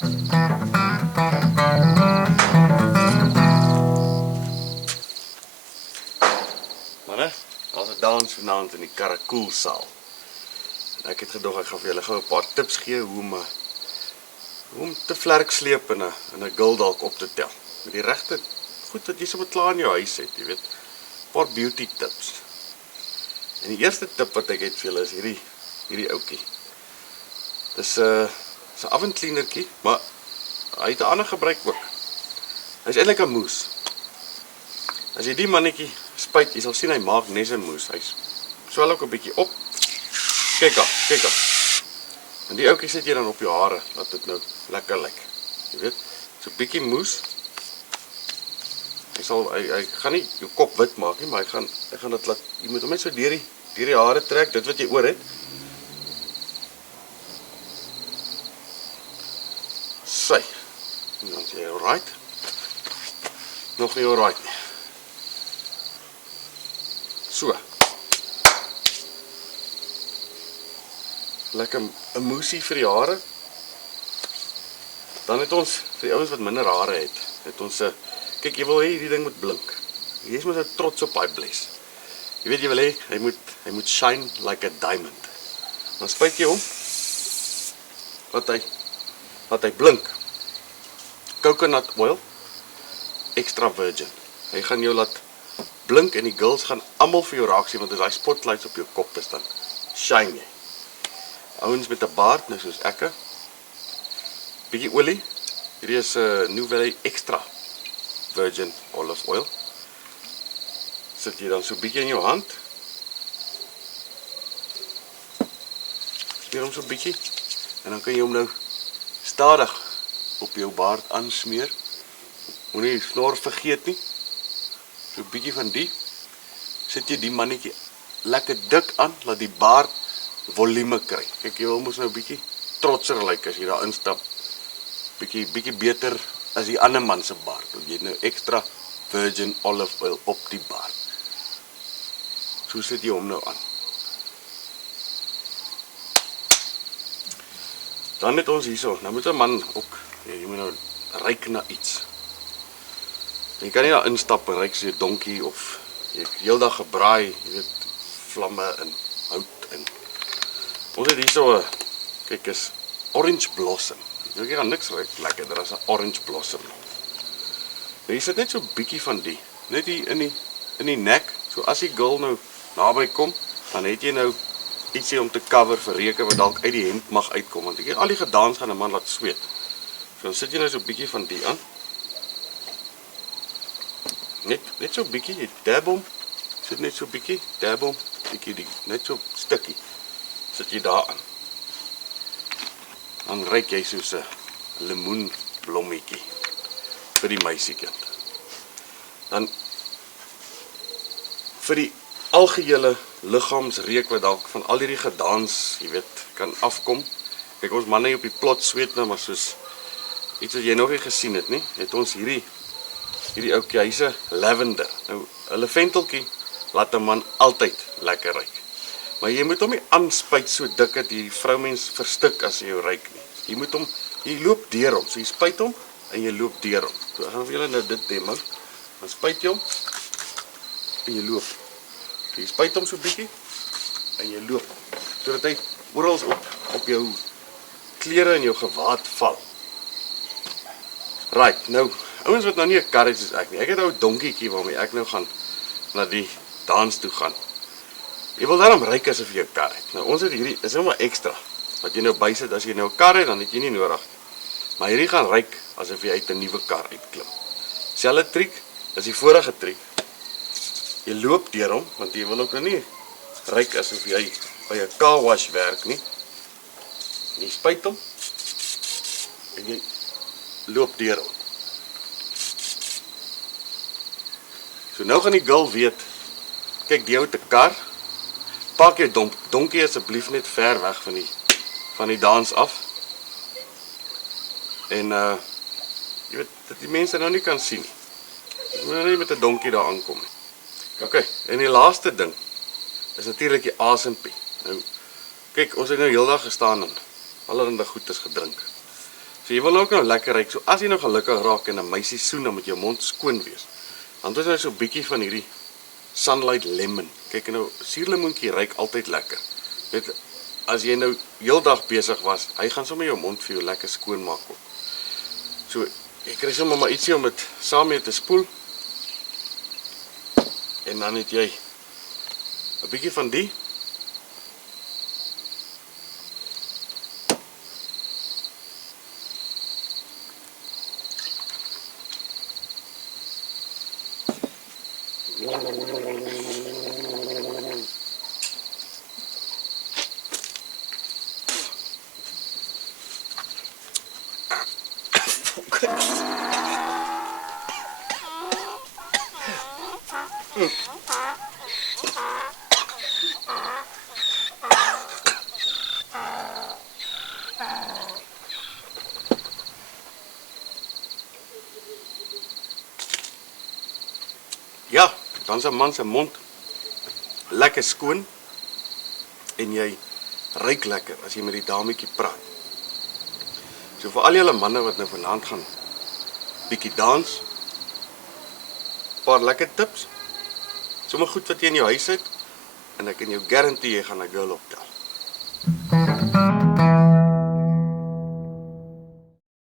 Manne, daar's 'n dans vanaand in die Karakoolsaal. En ek het gedog ek gaan vir julle gou 'n paar tips gee hoe om te vlerk sleep en 'n girl dalk op te tel. Met die regte goed wat jy sommer klaar in jou huis het, jy weet. 'n Paar beauty tips. En die eerste tip wat ek het vir julle is hierdie ouetjie. Dis 'n ovencleanertjie, maar hy het 'n ander gebruik ook. Hy's eintlik 'n moes. As jy die mannetjie spuit, jy sal sien hy maak nes 'n moes. Hy swel ook 'n bietjie op. Kyk daar. En die ouetjie sit jy dan op jou hare, laat dit nou lekker lyk. Jy weet, so 'n bietjie moes. Hy gaan nie jou kop wit maak nie, maar hy gaan dit laat, jy moet hom net so deur die hare trek, dit wat jy oor het. Sy. En dan sê jy alright. Nog nie alright nie. So. Lekker 'n moesie vir die hare. Dan het ons, vir die ouens wat minder hare het ons 'n kyk, jy wil hê hierdie ding moet blink. Jy is mos nou trots op hy bles. Jy weet jy wil hê hy moet shine like a diamond. Dan spuit jy hom wat hy blink. Coconut oil, extra virgin. Hy gaan jou laat blink en die girls gaan almal vir jou raak sien, want as hy spotlights op jou kop is, dan shine jy. Ouens met 'n baard, nou soos ekke. Bietjie olie. Hierdie is 'n Nouvelle extra virgin olive oil. Sit jy dan so bietjie in jou hand. Smeer hom so bietjie. En dan kan jy hom nou stadig op jou baard aansmeer. Moenie die snor vergeet nie. So bietjie van die. Sit jy die mannetjie lekker dik aan, laat die baard volume kry. Kyk, jy wil mos nou bietjie trotser lyk as jy daar instap. Bietjie beter as die ander man se baard. Want jy het nou extra virgin olive oil op die baard. So sit jy hom nou aan. Dan het ons hierso, nou moet 'n man ook, jy moet nou ruik na iets. Jy kan nie daar instap en ruik so 'n donkie of jy het heeldag gebraai, jy weet, vlamme en hout en ons het hierso, kyk, is orange blossom. Jy gaan niks ruik lekkerder as 'n orange blossom. Jy sit net so 'n bietjie van die, net hier in die nek, so as die girl nou naby kom, dan het jy nou ietsie om te cover vir reuke wat dalk uit die hemp mag uitkom, want ek het al die gedans gaan 'n man laat sweet. So dan sit jy nou so 'n bietjie van die aan. Net so 'n bietjie, jy dab hom, sit net so 'n bietjie, dab hom, bietjie net so 'n stukkie. Sit jy daar aan. Dan ruik jy soos 'n lemoenblommetjie vir die meisiekind. Dan vir die algehele liggaamsreuk wat dalk van al hierdie gedans, jy weet, kan afkom. Kyk, ons manne op die plot sweet nou, maar soos iets wat jy nog nie gesien het nie, het ons hierdie ouetjie, hy's 'n lavender. Nou, 'n laventeltjie laat 'n man altyd lekker ruik. Maar jy moet hom nie aanspuit so dik dat die vroumens verstik as jy jou ruik nie. Jy loop deur hom. So jy spuit hom en jy loop deur hom. So ek gaan vir julle nou dit demo. Dan spuit jy hom en jy loop. So jy spuit hom so bietjie en jy loop. Sodat hy oral op jou klere en jou gewaad val. Right, nou, ouens wat nou nie 'n kar het soos ek nie. Ek het nou 'n donkietjie waarmee ek nou gaan na die dans toe gaan. Jy wil daarom ruik asof jy 'n kar het. Nou ons het hierdie, is helemaal ekstra. Wat jy nou bysit, as jy nou 'n kar het, dan het jy nie nodig. Maar hierdie gaan ruik asof jy uit 'n nuwe kar uitklim. Selfde triek as die vorige triek. Jy loop deur hom, want jy wil ook nou nie ruik asof jy by 'n car wash werk nie. Jy spuit hom en jy loop deur hom. So nou gaan die girl weet, kyk, die ou het 'n kar. Pak jou donkie asseblief net ver weg van die dans af. En jy weet, dat die mense nou nie kan sien nie. Jy moet nou nie met 'n donkie daar aankom nie. Ok, en die laaste ding is natuurlik die asempie. Nou, kyk, ons het nou heeldag gestaan en allerhande goeders gedrink. So jy wil ook nou lekker ruik. So as jy nou gelukkig raak en 'n meisie soen, dan moet jou mond skoon wees. Dan is nou so 'n bietjie van hierdie Sunlight Lemon. Kyk nou, suurlemoentjie ruik altyd lekker. Weet, as jy nou heeldag besig was, hy gaan sommer jou mond vir jou lekker skoon maak ook. So jy kry sommer maar ietsie om dit saam mee te spoel. En dan het jy 'n bietjie van die. Ja, dan is 'n man se mond lekker skoon en jy ruik lekker as jy met die dametjie praat. So vir al julle manne wat nou vanaand gaan bietjie dans, paar lekker tips, sommer goed wat jy in jou huis het en ek kan jou garandeer jy gaan 'n girl optel.